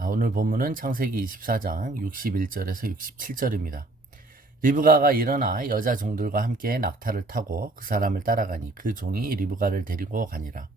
오늘 본문은 창세기 24장 61절에서 67절입니다. 리브가가 일어나 여자 종들과 함께 낙타를 타고 그 사람을 따라가니 그 종이 리브가를 데리고 가니라.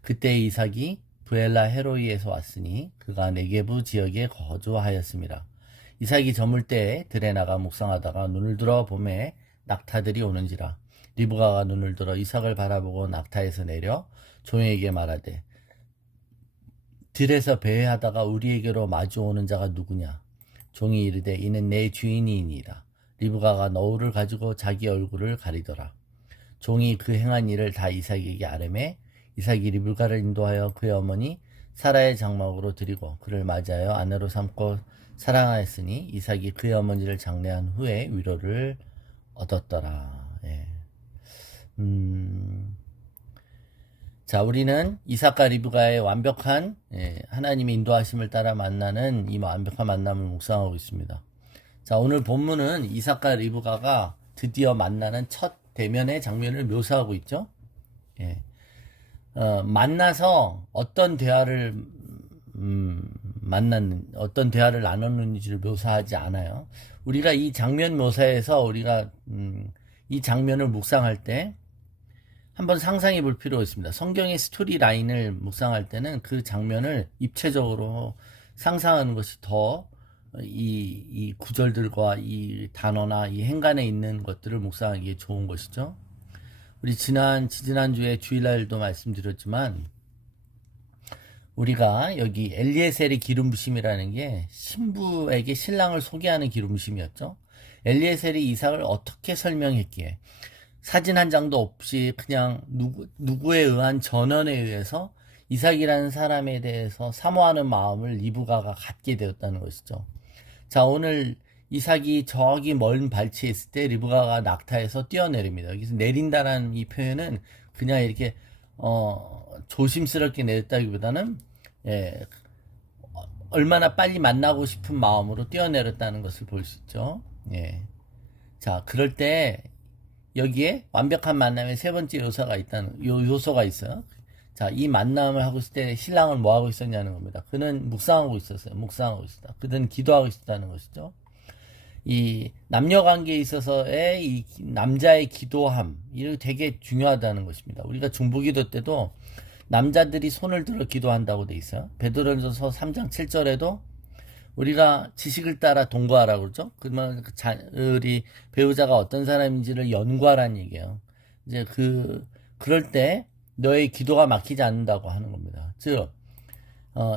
그때 이삭이 브엘라 헤로이에서 왔으니 그가 네게부 지역에 거주하였습니다. 이삭이 저물 때에 들에 나가 묵상하다가 눈을 들어 보매 낙타들이 오는지라. 리브가가 눈을 들어 이삭을 바라보고 낙타에서 내려 종에게 말하되 들에서 배회하다가 우리에게로 마주오는 자가 누구냐? 종이 이르되 이는 내 주인이니이다. 리브가가 너울을 가지고 자기 얼굴을 가리더라. 종이 그 행한 일을 다 이삭에게 아뢰매 이삭이 리브가를 인도하여 그의 어머니 사라의 장막으로 드리고 그를 맞이하여 아내로 삼고 사랑하였으니 이삭이 그의 어머니를 장례한 후에 위로를 얻었더라. 예. 자, 우리는 이삭과 리브가의 완벽한 하나님의 인도하심을 따라 만나는 이 완벽한 만남을 묵상하고 있습니다. 자, 오늘 본문은 이삭과 리브가가 드디어 만나는 첫 대면의 장면을 묘사하고 있죠. 예. 만나서 어떤 대화를 어떤 대화를 나눴는지를 묘사하지 않아요. 우리가 이 장면 묘사에서 우리가 이 장면을 묵상할 때 한번 상상해 볼 필요가 있습니다. 성경의 스토리 라인을 묵상할 때는 그 장면을 입체적으로 상상하는 것이 더 이 구절들과 이 단어나 이 행간에 있는 것들을 묵상하기에 좋은 것이죠. 우리 지난주에 주일날도 말씀드렸지만 우리가 여기 엘리에셀의 기름 부심이라는 게 신부에게 신랑을 소개하는 기름 부심이었죠. 엘리에셀이 이삭을 어떻게 설명했기에 사진 한 장도 없이 그냥 누구에 의한 전언에 의해서 이삭이라는 사람에 대해서 사모하는 마음을 리브가가 갖게 되었다는 것이죠. 자, 오늘 이삭이 저기 먼 발치에 있을 때 리브가가 낙타에서 뛰어내립니다. 여기서 내린다라는 이 표현은 그냥 이렇게 조심스럽게 내렸다기보다는 얼마나 빨리 만나고 싶은 마음으로 뛰어내렸다는 것을 볼 수 있죠. 자, 그럴 때 여기에 완벽한 만남의 세 번째 요소가 있어요. 자, 이 만남을 하고 있을 때 신랑은 뭐 하고 있었냐는 겁니다. 그는 묵상하고 있었어요. 그는 기도하고 있었다는 것이죠. 이 남녀 관계에 있어서의 이 남자의 기도함, 이거 되게 중요하다는 것입니다. 우리가 중보기도 때도 남자들이 손을 들어 기도한다고 돼 있어요. 베드로전서 3장 7절에도 우리가 지식을 따라 동거하라고 그러죠. 그러면 우리 배우자가 어떤 사람인지를 연구하라는 얘기예요. 이제 그럴 때 너의 기도가 막히지 않는다고 하는 겁니다. 즉,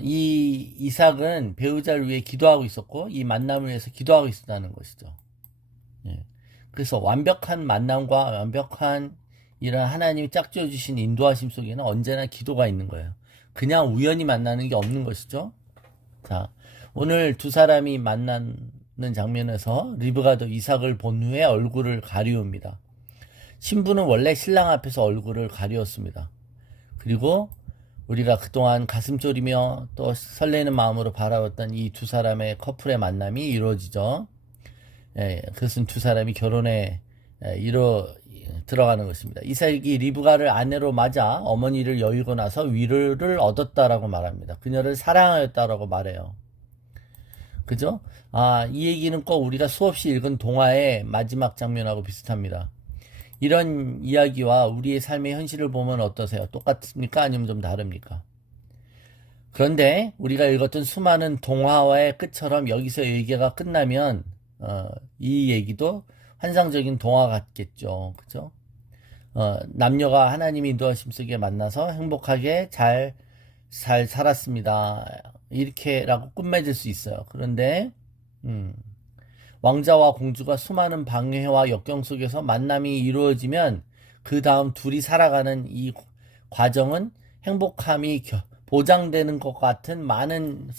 이 이삭은 배우자를 위해 기도하고 있었고 이 만남을 위해서 기도하고 있었다는 것이죠. 그래서 완벽한 만남과 완벽한 이런 하나님이 짝지어 주신 인도하심 속에는 언제나 기도가 있는 거예요. 그냥 우연히 만나는 게 없는 것이죠. 자, 오늘 두 사람이 만나는 장면에서 리브가도 이삭을 본 후에 얼굴을 가리웁니다. 신부는 원래 신랑 앞에서 얼굴을 가리웠습니다. 그리고 우리가 그동안 가슴 졸이며 또 설레는 마음으로 바라봤던 이 두 사람의 커플의 만남이 이루어지죠. 그것은 두 사람이 결혼에 들어가는 것입니다. 이삭이 리브가를 아내로 맞아 어머니를 여의고 나서 위로를 얻었다라고 말합니다. 그녀를 사랑하였다라고 말해요. 그죠? 이 얘기는 꼭 우리가 수없이 읽은 동화의 마지막 장면하고 비슷합니다. 이런 이야기와 우리의 삶의 현실을 보면 어떠세요? 똑같습니까? 아니면 좀 다릅니까? 그런데 우리가 읽었던 수많은 동화와의 끝처럼 여기서 얘기가 끝나면 이 얘기도 환상적인 동화 같겠죠. 그죠? 남녀가 하나님의 인도하심 속에 만나서 행복하게 잘 살았습니다. 이렇게라고 끝맺을 수 있어요. 그런데 왕자와 공주가 수많은 방해와 역경 속에서 만남이 이루어지면 그 다음 둘이 살아가는 이 과정은 행복함이 보장되는 것 같은 많은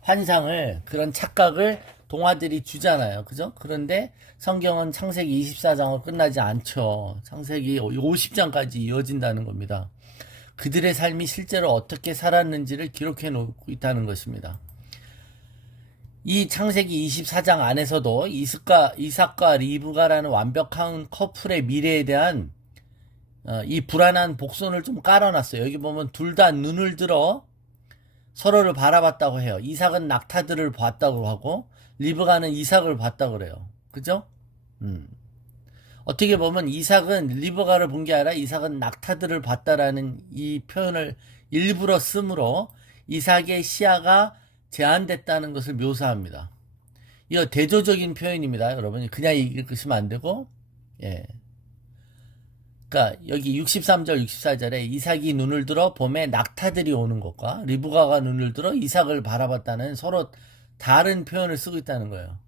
환상을, 그런 착각을 동화들이 주잖아요. 그죠? 그런데 성경은 창세기 24장으로 끝나지 않죠. 창세기 50장까지 이어진다는 겁니다. 그들의 삶이 실제로 어떻게 살았는지를 기록해 놓고 있다는 것입니다. 이 창세기 24장 안에서도 이삭과 리브가라는 완벽한 커플의 미래에 대한 이 불안한 복선을 좀 깔아놨어요. 여기 보면 둘 다 눈을 들어 서로를 바라봤다고 해요. 이삭은 낙타들을 봤다고 하고 리브가는 이삭을 봤다고 그래요. 그죠? 어떻게 보면 이삭은 리브가를 본 게 아니라 이삭은 낙타들을 봤다라는 이 표현을 일부러 쓰므로 이삭의 시야가 제한됐다는 것을 묘사합니다. 이거 대조적인 표현입니다. 여러분 그냥 읽으시면 안 되고, 예. 그러니까 여기 63절 64절에 이삭이 눈을 들어 봄에 낙타들이 오는 것과 리브가가 눈을 들어 이삭을 바라봤다는 서로 다른 표현을 쓰고 있다는 거예요.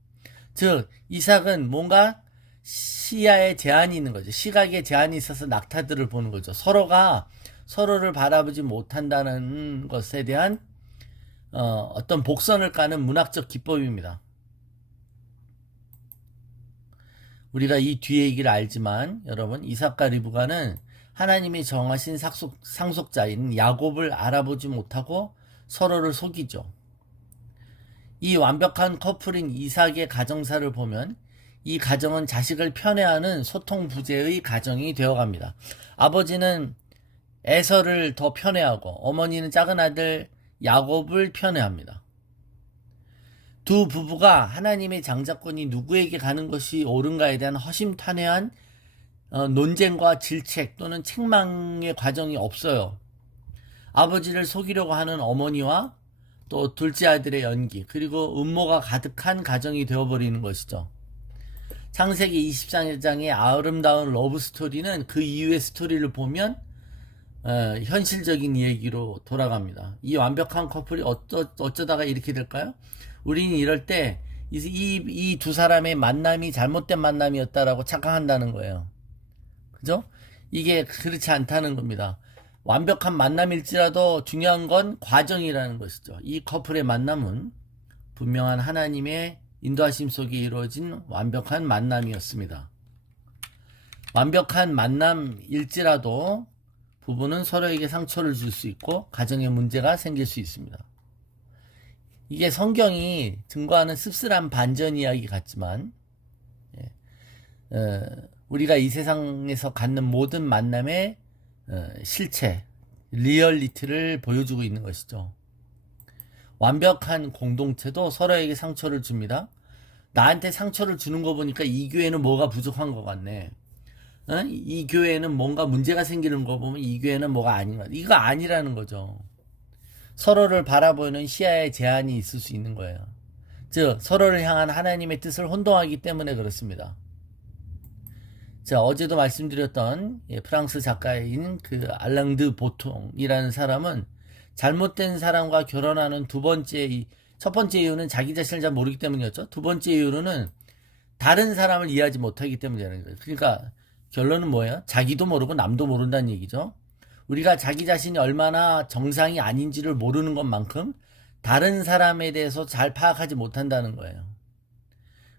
즉 이삭은 뭔가 시야에 제한이 있는 거죠. 시각에 제한이 있어서 낙타들을 보는 거죠. 서로가 서로를 바라보지 못한다는 것에 대한 어떤 복선을 까는 문학적 기법입니다. 우리가 이 뒤에 얘기를 알지만 여러분 이삭과 리브가는 하나님이 정하신 상속자인 야곱을 알아보지 못하고 서로를 속이죠. 이 완벽한 커플인 이삭의 가정사를 보면 이 가정은 자식을 편애하는 소통 부재의 가정이 되어갑니다. 아버지는 에서를 더 편애하고 어머니는 작은 아들 야곱을 편애합니다. 두 부부가 하나님의 장자권이 누구에게 가는 것이 옳은가에 대한 허심탄회한 논쟁과 질책 또는 책망의 과정이 없어요. 아버지를 속이려고 하는 어머니와 또 둘째 아들의 연기 그리고 음모가 가득한 가정이 되어버리는 것이죠. 창세기 24장의 아름다운 러브 스토리는 그 이후의 스토리를 보면 현실적인 얘기로 돌아갑니다. 이 완벽한 커플이 어쩌다가 이렇게 될까요? 우리는 이럴 때 이 두 사람의 만남이 잘못된 만남이었다라고 착각한다는 거예요. 그죠? 이게 그렇지 않다는 겁니다. 완벽한 만남일지라도 중요한 건 과정이라는 것이죠. 이 커플의 만남은 분명한 하나님의 인도하심 속에 이루어진 완벽한 만남이었습니다. 완벽한 만남일지라도 부부는 서로에게 상처를 줄 수 있고 가정에 문제가 생길 수 있습니다. 이게 성경이 증거하는 씁쓸한 반전 이야기 같지만 우리가 이 세상에서 갖는 모든 만남의 실체, 리얼리티를 보여주고 있는 것이죠. 완벽한 공동체도 서로에게 상처를 줍니다. 나한테 상처를 주는 거 보니까 이 교회는 뭐가 부족한 것 같네. 이 교회는 뭔가 문제가 생기는 거 보면 이 교회는 뭐가 아닌 것 같아. 이거 아니라는 거죠. 서로를 바라보는 시야에 제한이 있을 수 있는 거예요. 즉 서로를 향한 하나님의 뜻을 혼동하기 때문에 그렇습니다. 자, 어제도 말씀드렸던 프랑스 작가인 그 알랑드 보통이라는 사람은 잘못된 사람과 결혼하는 첫 번째 이유는 자기 자신을 잘 모르기 때문이었죠. 두 번째 이유는 다른 사람을 이해하지 못하기 때문이라는 거예요. 그러니까 결론은 뭐예요? 자기도 모르고 남도 모른다는 얘기죠. 우리가 자기 자신이 얼마나 정상이 아닌지를 모르는 것만큼 다른 사람에 대해서 잘 파악하지 못한다는 거예요.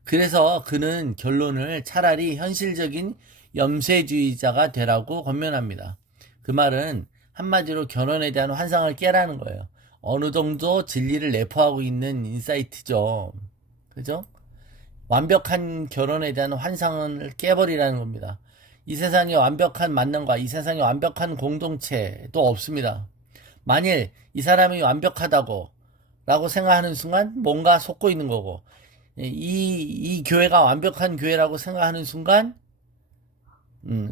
그래서 그는 결론을 차라리 현실적인 염세주의자가 되라고 권면합니다. 그 말은 한마디로 결혼에 대한 환상을 깨라는 거예요. 어느 정도 진리를 내포하고 있는 인사이트죠. 그죠? 완벽한 결혼에 대한 환상을 깨버리라는 겁니다. 이 세상에 완벽한 만남과 이 세상에 완벽한 공동체도 없습니다. 만일 이 사람이 완벽하다고 라고 생각하는 순간 뭔가 속고 있는 거고 이 교회가 완벽한 교회라고 생각하는 순간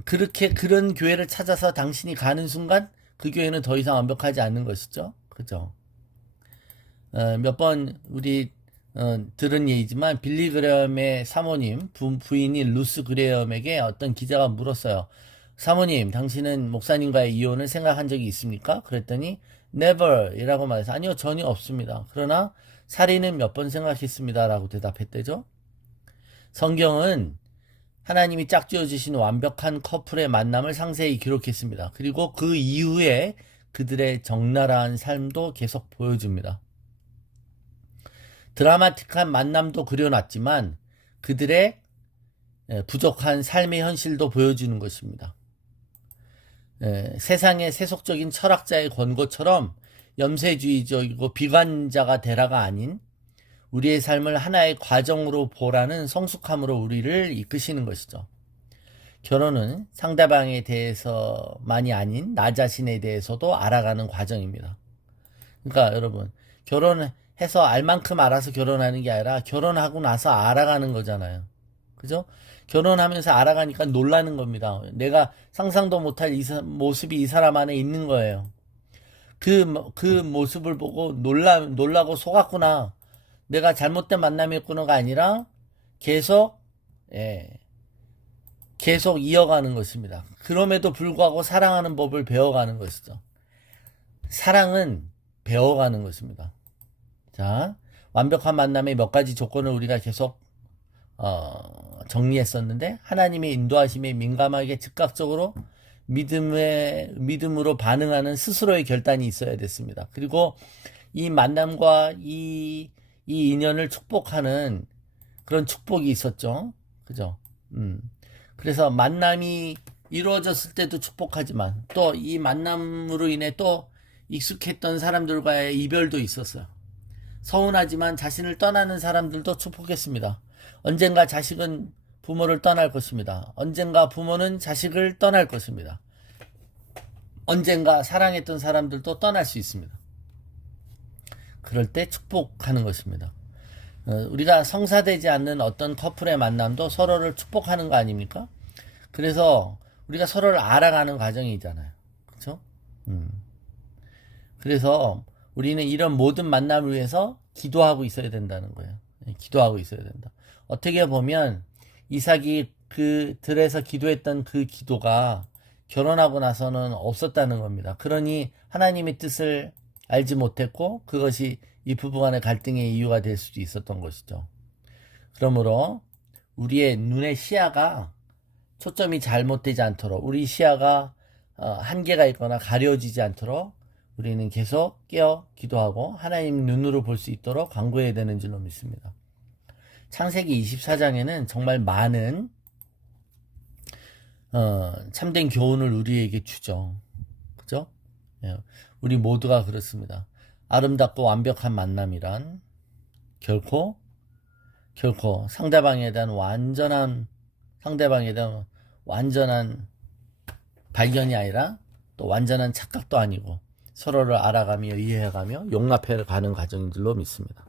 그런 교회를 찾아서 당신이 가는 순간 그 교회는 더 이상 완벽하지 않는 것이죠. 그죠? 몇 번 우리 들은 얘기지만 빌리 그레엄의 사모님 부인이 루스 그레엄에게 어떤 기자가 물었어요. 사모님 당신은 목사님과의 이혼을 생각한 적이 있습니까? 그랬더니 never 이라고 말해서 아니요 전혀 없습니다. 그러나 살인은 몇 번 생각했습니다 라고 대답했대죠. 성경은 하나님이 짝지어 주신 완벽한 커플의 만남을 상세히 기록했습니다. 그리고 그 이후에 그들의 적나라한 삶도 계속 보여줍니다. 드라마틱한 만남도 그려놨지만 그들의 부족한 삶의 현실도 보여주는 것입니다. 세상의 세속적인 철학자의 권고처럼 염세주의적이고 비관자가 되라가 아닌 우리의 삶을 하나의 과정으로 보라는 성숙함으로 우리를 이끄시는 것이죠. 결혼은 상대방에 대해서만이 아닌 나 자신에 대해서도 알아가는 과정입니다. 그러니까 여러분, 결혼해서 알 만큼 알아서 결혼하는 게 아니라 결혼하고 나서 알아가는 거잖아요. 그죠? 결혼하면서 알아가니까 놀라는 겁니다. 내가 상상도 못할 모습이 이 사람 안에 있는 거예요. 그 모습을 보고 놀라고 속았구나. 내가 잘못된 만남이었구나가 아니라 계속, 예, 계속 이어가는 것입니다. 그럼에도 불구하고 사랑하는 법을 배워가는 것이죠. 사랑은 배워가는 것입니다. 자, 완벽한 만남의 몇 가지 조건을 우리가 계속 정리했었는데, 하나님의 인도하심에 민감하게 즉각적으로 믿음으로 반응하는 스스로의 결단이 있어야 됐습니다. 그리고 이 만남과 이 인연을 축복하는 그런 축복이 있었죠. 그죠? 그래서 만남이 이루어졌을 때도 축복하지만 또 이 만남으로 인해 또 익숙했던 사람들과의 이별도 있었어요. 서운하지만 자신을 떠나는 사람들도 축복했습니다. 언젠가 자식은 부모를 떠날 것입니다. 언젠가 부모는 자식을 떠날 것입니다. 언젠가 사랑했던 사람들도 떠날 수 있습니다. 그럴 때 축복하는 것입니다. 우리가 성사되지 않는 어떤 커플의 만남도 서로를 축복하는 거 아닙니까? 그래서 우리가 서로를 알아가는 과정이잖아요. 그렇죠? 그래서 우리는 이런 모든 만남을 위해서 기도하고 있어야 된다는 거예요. 기도하고 있어야 된다. 어떻게 보면 이삭이 그 들에서 기도했던 그 기도가 결혼하고 나서는 없었다는 겁니다. 그러니 하나님의 뜻을 알지 못했고 그것이 이 부부간의 갈등의 이유가 될 수도 있었던 것이죠. 그러므로 우리의 눈의 시야가 초점이 잘못되지 않도록, 우리 시야가 한계가 있거나 가려지지 않도록 우리는 계속 깨어 기도하고 하나님 눈으로 볼 수 있도록 간구해야 되는 줄로 믿습니다. 창세기 24장에는 정말 많은 참된 교훈을 우리에게 주죠. 그죠? 예, 우리 모두가 그렇습니다. 아름답고 완벽한 만남이란 결코 상대방에 대한 완전한 발견이 아니라 또 완전한 착각도 아니고 서로를 알아가며 이해해가며 용납해 가는 과정인 줄로 믿습니다.